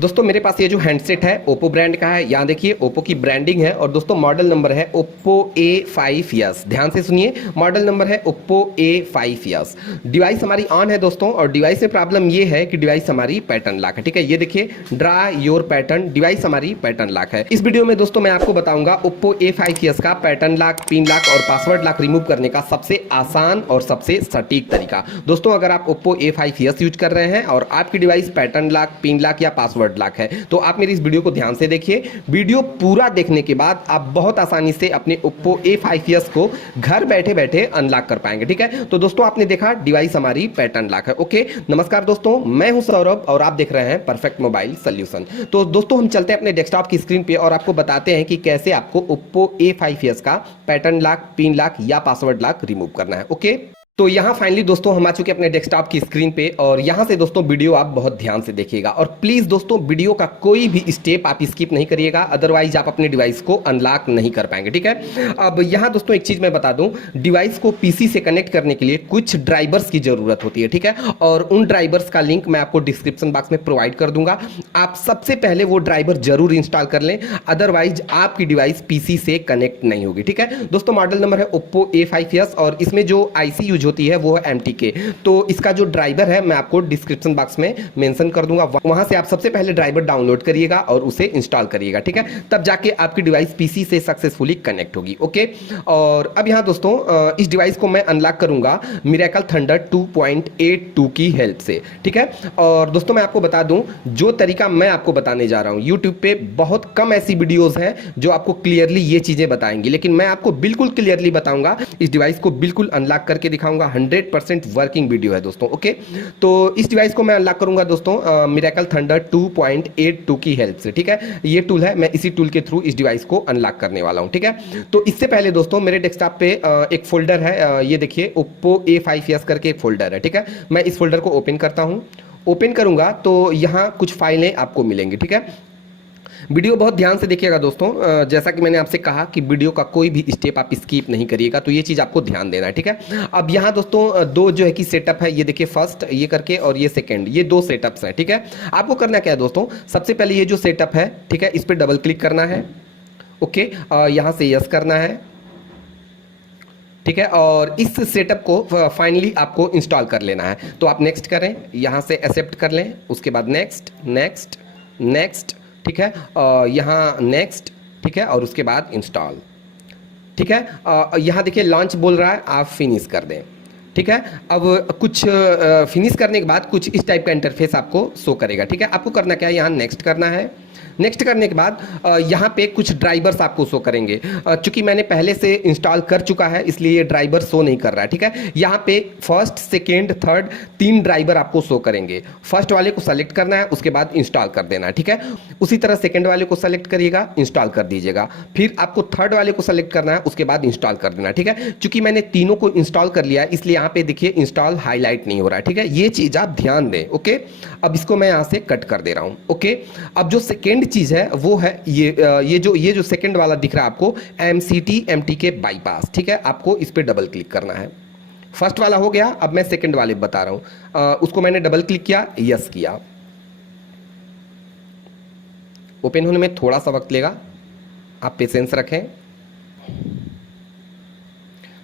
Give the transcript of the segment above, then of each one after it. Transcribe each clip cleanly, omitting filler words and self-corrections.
दोस्तों मेरे पास ये जो हैंडसेट है ओप्पो ब्रांड का है। यहाँ देखिए ओप्पो की ब्रांडिंग है और दोस्तों मॉडल नंबर है ओप्पो A5s। ध्यान से सुनिए, मॉडल नंबर है ओप्पो A5s। डिवाइस हमारी ऑन है दोस्तों, और डिवाइस में प्रॉब्लम ये है कि डिवाइस हमारी पैटर्न लॉक है। ठीक है, ये देखिए ड्रा योर पैटर्न, डिवाइस हमारी पैटर्न लॉक है। इस वीडियो में दोस्तों मैं आपको बताऊंगा ओप्पो A5s का पैटर्न लॉक, पिन लॉक और पासवर्ड लॉक रिमूव करने का सबसे आसान और सबसे सटीक तरीका। दोस्तों अगर आप ओप्पो A5s यूज कर रहे हैं और आपकी device pattern lock, pin lock या पासवर्ड लॉक है तो आप मेरी इस वीडियो को ध्यान से देखिए। वीडियो पूरा देखने के बाद आप बहुत आसानी से अपने ओप्पो A5s को घर बैठे बैठे अनलॉक कर पाएंगे। ठीक है, तो दोस्तों आपने देखा डिवाइस हमारी पैटर्न लॉक है। ओके, नमस्कार दोस्तों, मैं हूं सौरभ और आप देख रहे हैं परफेक्ट मोबाइल सॉल्यूशन। तो दोस्तों हम चलते हैं अपने डेस्कटॉप की स्क्रीन पे और आपको बताते हैं कि कैसे आपको ओप्पो A5s का पैटर्न लॉक, पिन लॉक या पासवर्ड लॉक रिमूव करना है। ओके, तो यहाँ फाइनली दोस्तों हम आ चुके हैं अपने डेस्कटॉप की स्क्रीन पे और यहाँ से दोस्तों वीडियो आप बहुत ध्यान से देखिएगा और प्लीज दोस्तों वीडियो का कोई भी स्टेप आप स्किप नहीं करिएगा, अदरवाइज आप अपने डिवाइस को अनलॉक नहीं कर पाएंगे। ठीक है, अब यहाँ दोस्तों एक चीज मैं बता दूं, डिवाइस को पीसी से कनेक्ट करने के लिए कुछ ड्राइवर्स की जरूरत होती है। ठीक है, और उन ड्राइवर्स का लिंक मैं आपको डिस्क्रिप्शन बॉक्स में प्रोवाइड कर दूंगा। आप सबसे पहले वो ड्राइवर जरूर इंस्टॉल कर लें, अदरवाइज आपकी डिवाइस पीसी से कनेक्ट नहीं होगी। ठीक है दोस्तों, मॉडल नंबर है ओप्पो A5s और इसमें जो आईसी यूज होती है वो है MTK। तो इसका जो ड्राइवर है मैं आपको डिस्क्रिप्शन बॉक्स में मेंशन कर दूंगा, वहां से आप सबसे पहले ड्राइवर डाउनलोड करिएगा और उसे इंस्टॉल करिएगा। ठीक है, तब जाके आपकी डिवाइस पीसी से सक्सेसफुली कनेक्ट होगी। ओके, और अब यहां दोस्तों इस डिवाइस को मैं अनलॉक करूंगा मिरेकल थंडर 2.82 की हेल्प से। ठीक है, और दोस्तों मैं आपको बता दूं, जो तरीका मैं आपको बताने जा रहा हूं, यूट्यूब पे बहुत कम ऐसी वीडियोस हैं जो आपको क्लियरली ये चीजें बताएंगी, लेकिन मैं आपको बिल्कुल क्लियरली बताऊंगा। इस डिवाइस को बिल्कुल अनलॉक करके दिखाऊंगा, 100% वर्किंग वीडियो है दोस्तों। ओके, तो इस डिवाइस को मैं अनलॉक करूंगा दोस्तों मिरेकल थंडर 2.82 की हेल्प से। ठीक है, ये टूल है, मैं इसी टूल के थ्रू इस डिवाइस को अनलॉक करने वाला हूं। ठीक है, तो इससे पहले दोस्तों मेरे डेस्कटॉप पे एक फोल्डर है, ये देखिए ओप्पो A5s करके एक फोल्डर है। ठीक है, मैं इस फोल्डर को ओपन करता हूं। ओपन करूंगा तो यहां कुछ फाइलें आपको मिलेंगी। ठीक है, वीडियो बहुत ध्यान से देखिएगा दोस्तों, जैसा कि मैंने आपसे कहा कि वीडियो का कोई भी स्टेप आप स्किप नहीं करिएगा, तो ये चीज़ आपको ध्यान देना है। ठीक है, अब यहाँ दोस्तों दो जो है कि सेटअप है, ये देखिए फर्स्ट ये करके और ये सेकंड, ये दो सेटअप्स हैं। ठीक है, आपको करना क्या है दोस्तों, सबसे पहले ये जो सेटअप है, ठीक है, इस पर डबल क्लिक करना है। ओके, यहाँ से यस करना है। ठीक है, और इस सेटअप को फाइनली आपको इंस्टॉल कर लेना है, तो आप नेक्स्ट करें, यहाँ से एक्सेप्ट कर लें, उसके बाद नेक्स्ट नेक्स्ट नेक्स्ट। ठीक है, यहाँ नेक्स्ट। ठीक है, और उसके बाद इंस्टॉल। ठीक है, यहाँ देखिए लॉन्च बोल रहा है, आप फिनिश कर दें। ठीक है, अब कुछ फिनिश करने के बाद कुछ इस टाइप का इंटरफेस आपको शो करेगा। ठीक है, आपको करना क्या है, यहाँ नेक्स्ट करना है। नेक्स्ट करने के बाद यहाँ पे कुछ ड्राइवर्स आपको शो करेंगे। चूंकि मैंने पहले से इंस्टॉल कर चुका है इसलिए ये ड्राइवर शो नहीं कर रहा है। ठीक है, यहाँ पे फर्स्ट, सेकेंड, थर्ड 3 ड्राइवर आपको शो करेंगे। फर्स्ट वाले को सेलेक्ट करना है, उसके बाद इंस्टॉल कर देना है। ठीक है, उसी तरह सेकेंड वाले को सेलेक्ट करिएगा, इंस्टॉल कर दीजिएगा। फिर आपको थर्ड वाले को सेलेक्ट करना है, उसके बाद इंस्टॉल कर देना है। ठीक है, चूंकि मैंने तीनों को इंस्टॉल कर लिया है इसलिए यहाँ पे देखिए इंस्टॉल हाईलाइट नहीं हो रहा है। ठीक है, ये चीज आप ध्यान दें। ओके, अब इसको मैं यहाँ से कट कर दे रहा हूँ। ओके, अब जो सेकेंड चीज है वो है ये जो सेकंड वाला दिख रहा है आपको, MTK बाईपास। ठीक है, आपको इस पे डबल क्लिक करना है। फर्स्ट वाला हो गया, अब मैं सेकंड वाले बता रहा हूं, उसको मैंने डबल क्लिक किया, यस किया। ओपन होने में थोड़ा सा वक्त लेगा, आप पेशेंस रखें।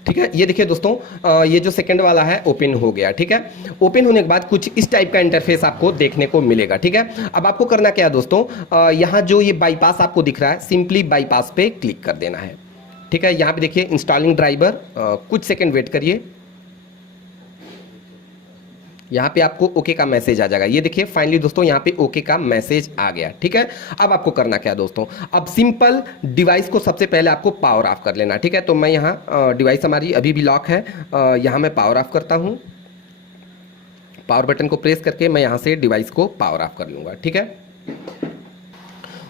ठीक है, ये देखिए दोस्तों ये जो सेकंड वाला है ओपन हो गया। ठीक है, ओपन होने के बाद कुछ इस टाइप का इंटरफेस आपको देखने को मिलेगा। ठीक है, अब आपको करना क्या है दोस्तों, यहाँ जो ये बाईपास आपको दिख रहा है, सिंपली बाईपास पे क्लिक कर देना है। ठीक है, यहाँ पे देखिए इंस्टॉलिंग ड्राइवर, कुछ सेकंड वेट करिए, यहाँ पे आपको ओके का मैसेज आ जाएगा। ये देखिए फाइनली दोस्तों यहाँ पे ओके का मैसेज आ गया। ठीक है, अब आपको करना क्या है दोस्तों, अब सिंपल डिवाइस को सबसे पहले आपको पावर ऑफ कर लेना। ठीक है, तो मैं यहाँ डिवाइस हमारी अभी भी लॉक है, यहाँ मैं पावर ऑफ करता हूँ। पावर बटन को प्रेस करके मैं यहाँ से डिवाइस को पावर ऑफ कर लूँगा। ठीक है,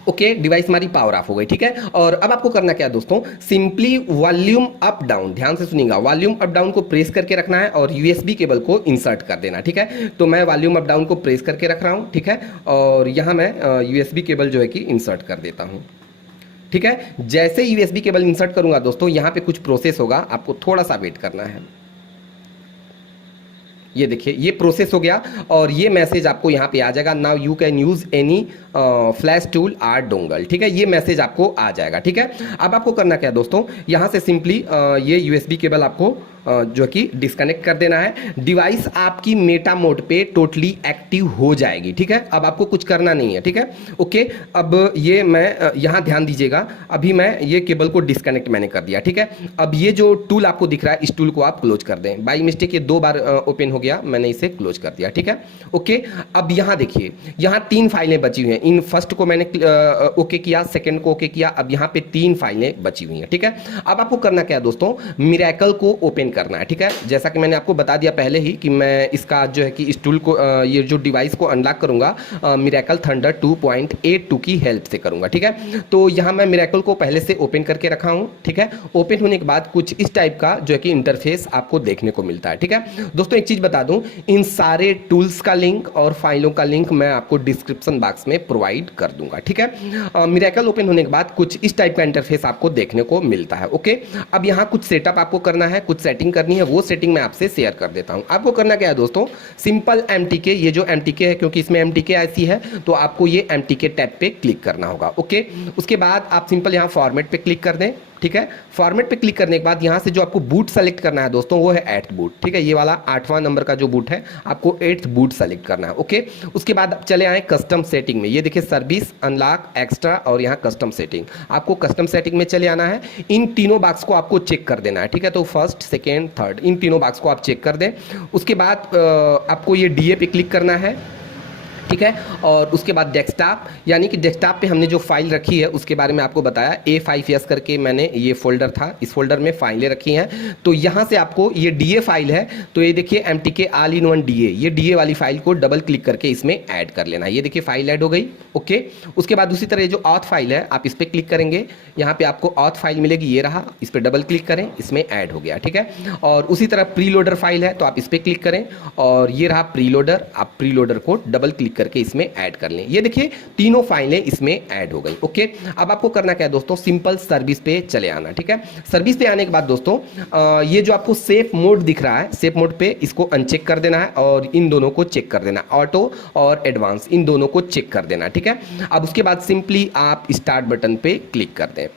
ओके, डिवाइस हमारी पावर ऑफ हो गई। ठीक है, और अब आपको करना क्या है दोस्तों, सिंपली वॉल्यूम अप डाउन, ध्यान से सुनिएगा, वॉल्यूम अप डाउन को प्रेस करके रखना है और USB केबल को इंसर्ट कर देना। ठीक है, तो मैं वॉल्यूम अप डाउन को प्रेस करके रख रहा हूँ। ठीक है, और यहाँ मैं USB केबल जो है कि इंसर्ट कर देता हूँ। ठीक है, जैसे USB केबल इंसर्ट करूंगा दोस्तों यहाँ पे कुछ प्रोसेस होगा, आपको थोड़ा सा वेट करना है। ये देखिए ये प्रोसेस हो गया और ये मैसेज आपको यहाँ पे आ जाएगा, now you can use any flash tool or dongle. ठीक है, ये मैसेज आपको आ जाएगा। ठीक है, अब आपको करना क्या है दोस्तों, यहाँ से सिंपली ये यूएसबी केबल आपको जो कि डिस्कनेक्ट कर देना है। डिवाइस आपकी मेटा मोड पे टोटली एक्टिव हो जाएगी। ठीक है, अब आपको कुछ करना नहीं है। ठीक है, ओके। अब ये मैं यहाँ ध्यान दीजिएगा, अभी मैं ये केबल को डिस्कनेक्ट मैंने कर दिया। ठीक है, अब ये जो टूल आपको दिख रहा है इस टूल को आप क्लोज कर दें। बाई मिस्टेक ये 2 बार ओपन हो गया, मैंने इसे क्लोज कर दिया। ठीक है, ओके। अब यहाँ देखिए, यहाँ 3 फाइलें बची हुई हैं। इन फर्स्ट को मैंने ओके किया, सेकेंड को ओके किया, अब यहाँ पे 3 फाइलें बची हुई हैं। ठीक है, अब आपको करना क्या है दोस्तों, मिरेकल को ओपन करना है। ठीक है, जैसा कि मैंने आपको बता दिया पहले ही कि मैं इसका जो है कि इस टूल को ये जो डिवाइस को अनलॉक करूंगा मिरेकल थंडर 2.82 की हेल्प से करूंगा। ठीक है, तो यहाँ मैं मिरेकल को पहले से ओपन करके रखा हूँ। ठीक है, ओपन होने के बाद कुछ इस टाइप का जो है कि इंटरफेस आपको देखने को मिलता है। ठीक है दोस्तों, एक चीज बता दूं, इन सारे टूल्स का लिंक और फाइलों का लिंक मैं आपको डिस्क्रिप्शन बॉक्स में प्रोवाइड कर दूंगा। ठीक है, मिरेकल ओपन होने के बाद कुछ इस टाइप का इंटरफेस आपको देखने को मिलता है। ओके, अब यहाँ कुछ सेटअप आपको करना है, कुछ सेटिंग करनी है, वो सेटिंग मैं आपसे शेयर कर देता हूं। आपको करना क्या है दोस्तों, सिंपल MTK, ये जो MTK है क्योंकि इसमें MTK ऐसी है तो आपको ये MTK टैब पे क्लिक करना होगा। ओके, उसके बाद आप सिंपल यहाँ फॉर्मेट पे क्लिक कर दें। ठीक है, फॉर्मेट पे क्लिक करने के बाद यहाँ से जो आपको बूट सेलेक्ट करना है दोस्तों वो है 8th बूट। ठीक है, ये वाला 8वां नंबर का जो बूट है आपको 8th बूट सेलेक्ट करना है। ओके, उसके बाद आप चले आए कस्टम सेटिंग में, ये देखिए सर्विस, अनलॉक, एक्स्ट्रा और यहाँ कस्टम सेटिंग। आपको कस्टम सेटिंग में चले आना है, इन तीनों बॉक्स को आपको चेक कर देना है। ठीक है, तो फर्स्ट, सेकेंड, थर्ड, इन तीनों बॉक्स को आप चेक कर दें। उसके बाद आपको ये DA पे क्लिक करना है। ठीक है, और उसके बाद डेस्कटॉप, यानी कि डेस्कटॉप पे हमने जो फाइल रखी है उसके बारे में आपको बताया, A5S करके मैंने ये फोल्डर था, इस फोल्डर में फाइलें रखी हैं। तो यहाँ से आपको ये DA फाइल है, तो ये देखिए MTK all in one DA, ये DA वाली फाइल को डबल क्लिक करके इसमें ऐड कर लेना है। ये देखिए फाइल ऐड हो गई। ओके, उसके बाद उसी तरह जो ऑथ फाइल है आप इस पर क्लिक करेंगे, यहाँ पे आपको ऑथ फाइल मिलेगी, ये रहा, इस पर डबल क्लिक करें, इसमें ऐड हो गया। ठीक है, और उसी तरह प्री लोडर फाइल है तो आप इस पर क्लिक करें और ये रहा प्री लोडर, आप प्री लोडर को डबल क्लिक करके इसमें ऐड कर लें। ये देखिए तीनों फाइलें इसमें ऐड हो गई। ओके, अब आपको करना क्या है दोस्तों, सिंपल सर्विस पे चले आना। ठीक है, सर्विस पे आने के बाद दोस्तों ये जो आपको सेफ मोड दिख रहा है, सेफ मोड पे इसको अनचेक कर देना है और इन दोनों को चेक कर देना, ऑटो और एडवांस, इन दोनों को चेक कर देना। ठीक है, अब उसके बाद सिंपली आप स्टार्ट बटन पे क्लिक कर दें।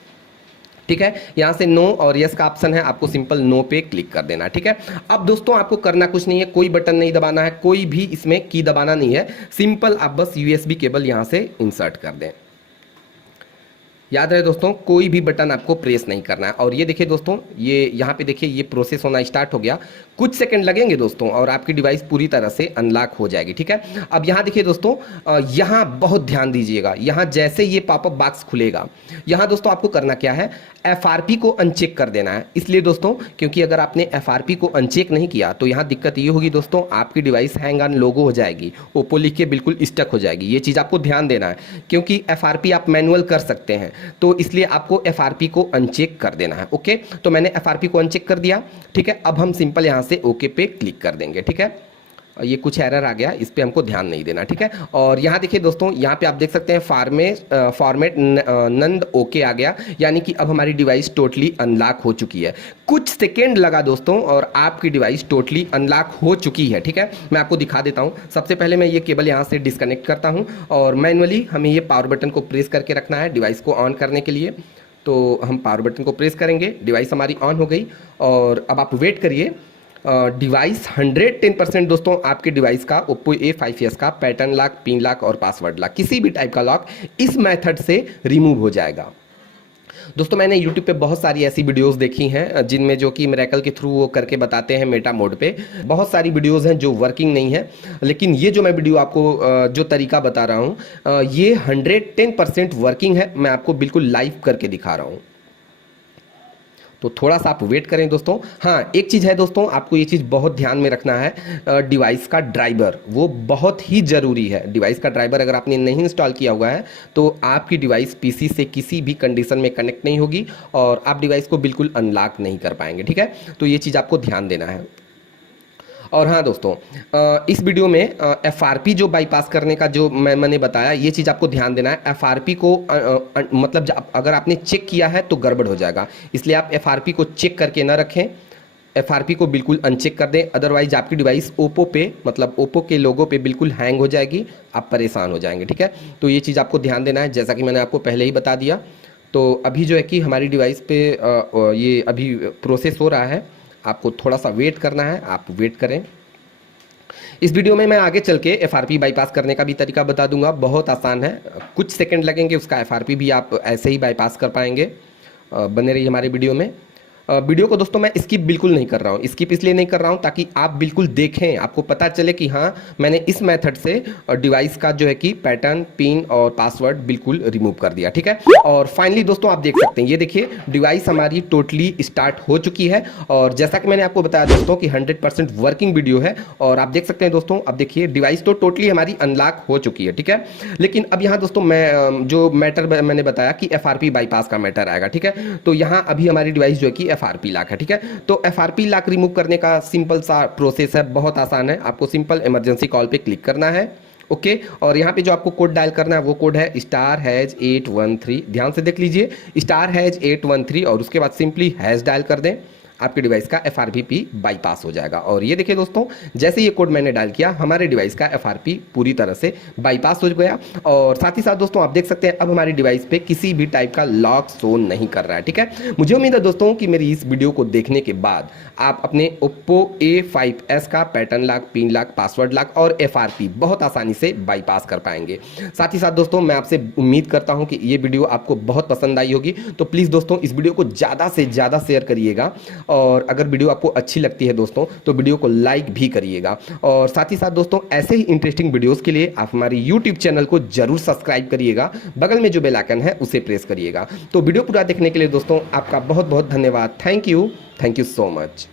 ठीक है, यहाँ से नो और यस का ऑप्शन है, आपको सिंपल नो पे क्लिक कर देना। ठीक है, अब दोस्तों आपको करना कुछ नहीं है, कोई बटन नहीं दबाना है, कोई भी इसमें की दबाना नहीं है, सिंपल आप बस USB केबल यहाँ से इंसर्ट कर दें। याद रहे दोस्तों, कोई भी बटन आपको प्रेस नहीं करना है। और ये देखिए दोस्तों, ये यहाँ पे देखिए ये प्रोसेस होना स्टार्ट हो गया, कुछ सेकंड लगेंगे दोस्तों और आपकी डिवाइस पूरी तरह से अनलॉक हो जाएगी। ठीक है, अब यहाँ देखिए दोस्तों, यहाँ बहुत ध्यान दीजिएगा, यहाँ जैसे ये पॉपअप बॉक्स खुलेगा, यहाँ दोस्तों आपको करना क्या है, FRP को अनचेक कर देना है। इसलिए दोस्तों क्योंकि अगर आपने FRP को अनचेक नहीं किया तो यहाँ दिक्कत ये होगी दोस्तों, आपकी डिवाइस हैंग ऑन लोगो हो जाएगी, ओप्पो लिख के बिल्कुल स्टक हो जाएगी। ये चीज़ आपको ध्यान देना है, क्योंकि FRP आप मैनुअल कर सकते हैं, तो इसलिए आपको FRP को अनचेक कर देना है। ओके, तो मैंने FRP को अनचेक कर दिया। ठीक है, अब हम सिंपल यहाँ से ओके पे क्लिक कर देंगे। ठीक है, ये कुछ एरर आ गया, इस पे हमको ध्यान नहीं देना। ठीक है, और यहाँ देखिए दोस्तों, यहाँ पे आप देख सकते हैं फॉर्मेट नंद ओके आ गया, यानी कि अब हमारी डिवाइस टोटली अनलॉक हो चुकी है। कुछ सेकेंड लगा दोस्तों और आपकी डिवाइस टोटली अनलॉक हो चुकी है। ठीक है, मैं आपको दिखा देता हूँ। सबसे पहले मैं ये केबल यहाँ से डिस्कनेक्ट करता हूँ और मैनुअली हमें ये पावर बटन को प्रेस करके रखना है डिवाइस को ऑन करने के लिए। तो हम पावर बटन को प्रेस करेंगे, डिवाइस हमारी ऑन हो गई और अब आप वेट करिए। डिवाइस 110% दोस्तों आपके डिवाइस का ओप्पो A5s का पैटर्न लॉक, पिन लॉक और पासवर्ड लॉक, किसी भी टाइप का लॉक इस मेथड से रिमूव हो जाएगा। दोस्तों मैंने YouTube पे बहुत सारी ऐसी वीडियोस देखी हैं जिनमें जो कि मिरेकल के थ्रू वो करके बताते हैं मेटा मोड पे। बहुत सारी वीडियोस हैं जो वर्किंग नहीं है, लेकिन ये जो मैं वीडियो आपको जो तरीका बता रहा हूँ ये 110% वर्किंग है। मैं आपको बिल्कुल लाइव करके दिखा रहा हूँ, तो थोड़ा सा आप वेट करें दोस्तों। हाँ, एक चीज़ है दोस्तों, आपको ये चीज़ बहुत ध्यान में रखना है, डिवाइस का ड्राइवर वो बहुत ही ज़रूरी है। डिवाइस का ड्राइवर अगर आपने नहीं इंस्टॉल किया हुआ है तो आपकी डिवाइस पीसी से किसी भी कंडीशन में कनेक्ट नहीं होगी और आप डिवाइस को बिल्कुल अनलॉक नहीं कर पाएंगे। ठीक है, तो ये चीज़ आपको ध्यान देना है। और हाँ दोस्तों, इस वीडियो में FRP जो बाईपास करने का जो मैंने बताया, ये चीज़ आपको ध्यान देना है। FRP को मतलब अगर आपने चेक किया है तो गड़बड़ हो जाएगा, इसलिए आप FRP को चेक करके ना रखें। FRP को बिल्कुल अनचेक कर दें, अदरवाइज आपकी डिवाइस ओप्पो पे मतलब ओप्पो के लोगो पे बिल्कुल हैंग हो जाएगी, आप परेशान हो जाएंगे। ठीक है, तो ये चीज़ आपको ध्यान देना है, जैसा कि मैंने आपको पहले ही बता दिया। तो अभी जो है कि हमारी डिवाइस पे ये अभी प्रोसेस हो रहा है, आपको थोड़ा सा वेट करना है, आप वेट करें। इस वीडियो में मैं आगे चल के FRP बाईपास करने का भी तरीका बता दूंगा, बहुत आसान है, कुछ सेकंड लगेंगे, उसका FRP भी आप ऐसे ही बाईपास कर पाएंगे। बने रहिए हमारे वीडियो में। वीडियो को दोस्तों मैं स्किप बिल्कुल नहीं कर रहा हूँ, स्किप इसलिए नहीं कर रहा हूँ ताकि आप बिल्कुल देखें, आपको पता चले कि हाँ मैंने इस मेथड से डिवाइस का जो है कि पैटर्न, पिन और पासवर्ड बिल्कुल रिमूव कर दिया। ठीक है, और फाइनली दोस्तों आप देख सकते हैं, ये देखिए डिवाइस हमारी टोटली स्टार्ट हो चुकी है। और जैसा कि मैंने आपको बताया दोस्तों कि 100% वर्किंग वीडियो है, और आप देख सकते हैं दोस्तों, अब देखिए डिवाइस तो टोटली हमारी अनलॉक हो चुकी है। ठीक है, लेकिन अब यहाँ दोस्तों मैं जो मैटर मैंने बताया कि FRP बाईपास का मैटर आएगा। ठीक है, तो यहाँ अभी हमारी डिवाइस जो है कि FRP लॉक है। ठीक है, तो FRP लॉक रिमूव करने का सिंपल सा प्रोसेस है, बहुत आसान है। आपको सिंपल इमरजेंसी कॉल पे क्लिक करना है, ओके, और यहाँ पे जो आपको कोड डायल करना है वो कोड है *813। ध्यान से देख लीजिए, *813, और उसके बाद सिंपली हैश डायल कर दें, आपके डिवाइस का FRP बाईपास हो जाएगा। और ये देखिए दोस्तों, जैसे ये कोड मैंने डायल किया, हमारे डिवाइस का FRP पूरी तरह से बाईपास हो गया। और साथ ही साथ दोस्तों आप देख सकते हैं अब हमारी डिवाइस पे किसी भी टाइप का लॉक शो नहीं कर रहा है। ठीक है, मुझे उम्मीद है दोस्तों कि मेरी इस वीडियो को देखने के बाद आप अपने Oppo A5s का pattern lock, pin lock, password lock और FRP बहुत आसानी से बाईपास कर पाएंगे। साथ ही साथ दोस्तों मैं आपसे उम्मीद करता हूं कि ये वीडियो आपको बहुत पसंद आई होगी, तो प्लीज़ दोस्तों इस वीडियो को ज़्यादा से ज़्यादा शेयर करिएगा, और अगर वीडियो आपको अच्छी लगती है दोस्तों तो वीडियो को लाइक भी करिएगा। और साथ ही साथ दोस्तों ऐसे ही इंटरेस्टिंग वीडियोस के लिए आप हमारे YouTube चैनल को जरूर सब्सक्राइब करिएगा, बगल में जो बेल आइकन है उसे प्रेस करिएगा। तो वीडियो पूरा देखने के लिए दोस्तों आपका बहुत बहुत धन्यवाद। Thank you so much.